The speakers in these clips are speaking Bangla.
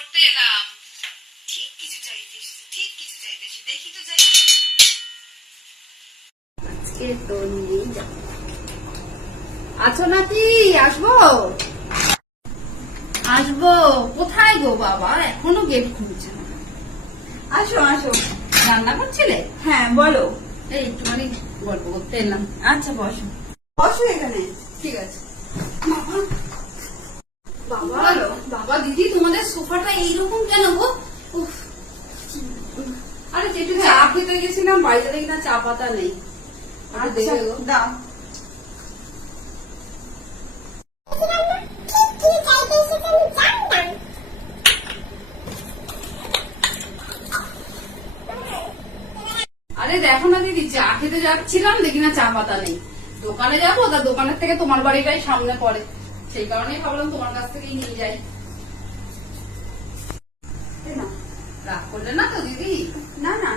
করতে এলাম। ঠিক কিছু চাইতে এসেছি, ঠিক কিছু চাইতে এসেছি, দেখি তো যাই। আজকে তো নিয়েই যাবো। আছো নাকি? আসবো আসবো। কোথায় গো বাবা, এখনো গেট খুলছে না? আসো আসো। রান্না করছিলে? হ্যাঁ বলো। এই একটুখানি গল্প করতে এলাম। আচ্ছা বসো বসো এখানে। ঠিক আছে। বাবা বাবা বাবা দিদি, তোমাদের সোফাটা এইরকম কেন গো? উফ। আরে যেটু চা খেতে গেছিলাম বাড়িতে দেখি না চা পাতা নেই। আচ্ছা দাও। আরে দেখো না দিদি, চা খেতে যাচ্ছিলাম দেখি না চা পাতা নেই। দোকানে যাবো, তা দোকানের থেকে তোমার বাড়িটাই সামনে পড়ে, সেই কারণেই ভাবলাম তোমার কাছ থেকেই নিয়ে যাই। রাগ করলে না তো দিদি? না না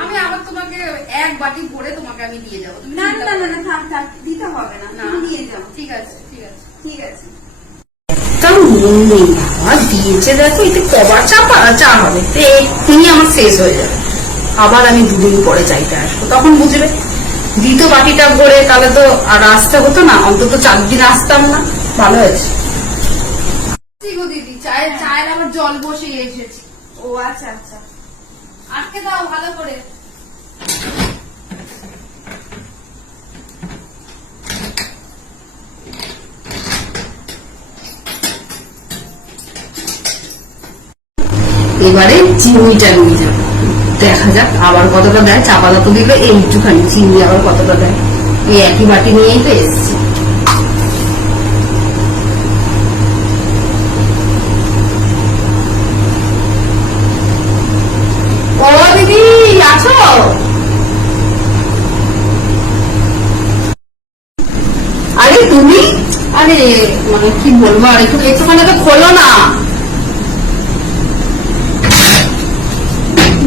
আমি আবার তোমাকে এক বাটি ভরে তোমাকে আমি দিয়ে যাবো। তুমি না না না না থাক থাক, দিতে হবে না, না নিয়ে যাও। ঠিক আছে ঠিক আছে ঠিক আছে। দিয়েছে দেখো, এতে কবার চা হবে, এক্ষুনি আমার শেষ হয়ে যাবে। আবার আমি দুদিন পরে চাইতে আসবো, তখন বুঝবে। দ্বিতীয় বাটিটা ভরে তাহলে তো আর আসতে হতো না, অন্তত 4 দিন আসতাম না। ভালো হয়েছে দিদি, চায়ের আমার জল বসিয়ে এসেছি। ও আচ্ছা আচ্ছা, আটকে দাও ভালো করে। এবারে চিনিটা নিয়ে যাবো, দেখা যাক আবার কতটা দেয়। চা পাতা তো দিলে এইটুখানি, চিনি আবার কতটা দেয়। এই একই বাটি নিয়েই তো এসছি। ও দিদি আছো? আরে তুমি, আরে মানে কি বলবো, আর একটুখানি তো খোলো না।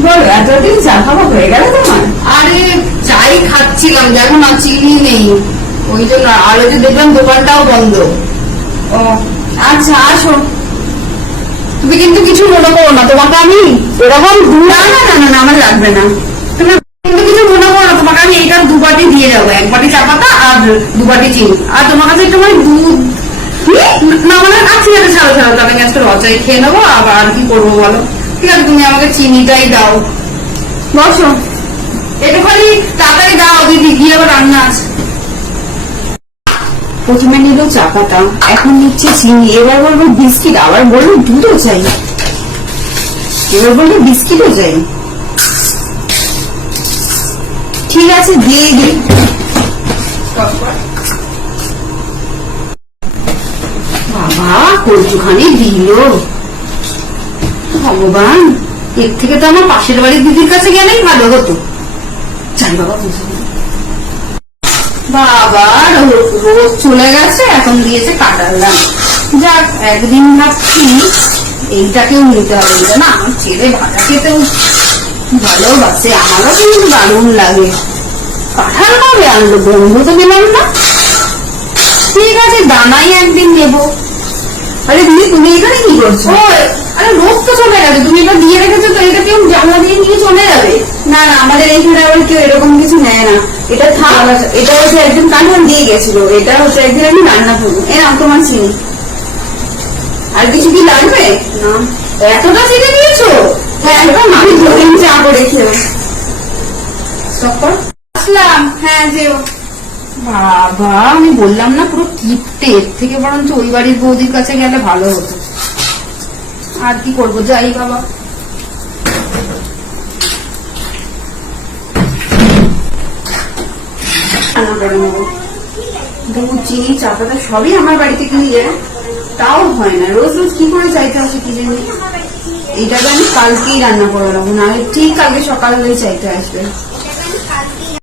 বলো এতদিন চা খাওয়া হয়ে গেল তোমার? আরে চাই খাচ্ছিলাম, দেখো না চিনি নেই, ওই জন্য। আর ওই যে দেখলাম দোকানটাও বন্ধ। ও আচ্ছা আসো। তুমি কিন্তু কিছু মনে করো না, তোমাকে আমি এরকম না না না না না, আমার লাগবে না। তুমি কিন্তু কিছু মনে করো না, তোমাকে আমি এইটা 2 বাটি দিয়ে যাবো। 1 বাটি চা পাতা আর 2 বাটি চিনি। আর তোমার কাছে একটু মানে দুধ না, মানে আচ্ছা ছাড়ো ছাড়ো, তাহলে আজকে রচাই খেয়ে নেবো। আবার আর কি করবো বলো? ঠিক আছে, তুমি আমাকে চিনিটাই দাও। বসো। একটুখানি তাড়াতাড়ি দাও দিদি, গিয়ে আবার রান্না আছে। প্রথমে নিল চা পাতা, এখন নিচ্ছে চিনি, এবার বলবো বিস্কিট, আবার বলবো দুধও চাই, এবার বলবো বিস্কিটও চাই। ঠিক আছে দিয়ে দিই। বাবা কচুখানি দিল, ভগবান। এর থেকে তো আমার পাশের বাড়ির দিদির কাছে গেলেই ভালো হতো। চাই বাবা বুঝে বাবা, রোজ চলে গেছে, এখন দিয়েছে কাটার দাম। যাক, একদিন ভাবছি এইটাকেও নিতে হবে। এটা না, আমার ছেলে ভাজা খেতেও ভালোবাসে, আমারও কিন্তু দারুণ লাগে। কাঁঠাল কবে আনলো, বন্ধু তো দিলাম না। ঠিক আছে, দানাই একদিন নেবো। আরে দিদি তুমি এখানে কি করছো? আরে রোজ তো চলে গেছে, তুমি এটা দিয়ে রেখেছো তো, এটা কেউ জানলা দিয়ে নিয়ে চলে যাবে। না না, আমাদের এইখানে আবার কেউ এরকম কিছু নেয় না। এটা থাক, এটা হচ্ছে একদিন কাঁঠাল দিয়ে গেছিল, এটা হচ্ছে একদিন আমি রান্না করবো। তোমার চিনি। আর কিছু কি লাগবে? না, এতটা চিনি দিয়েছো? হ্যাঁ একদম, আমি 2 দিন চা করে খেও। আসলাম। হ্যাঁ যেও। বাবা আমি বললাম না, পুরো কিপটে। এর থেকে বরঞ্চ ওই বাড়ির বৌদির কাছে গেলে ভালো হতো। আর কি করবো, যাই বাবা। রান্না করে নেবো। দুধ চিনি চা পাতা সবই আমার বাড়ি থেকে নিয়ে, তাও হয় না। রোজ রোজ কি করে চাইতে আসে কি জানি। এইটাকে আমি কালকেই রান্না করে নেবো, না ঠিক কালকে সকাল হয়ে চাইতে আসবে।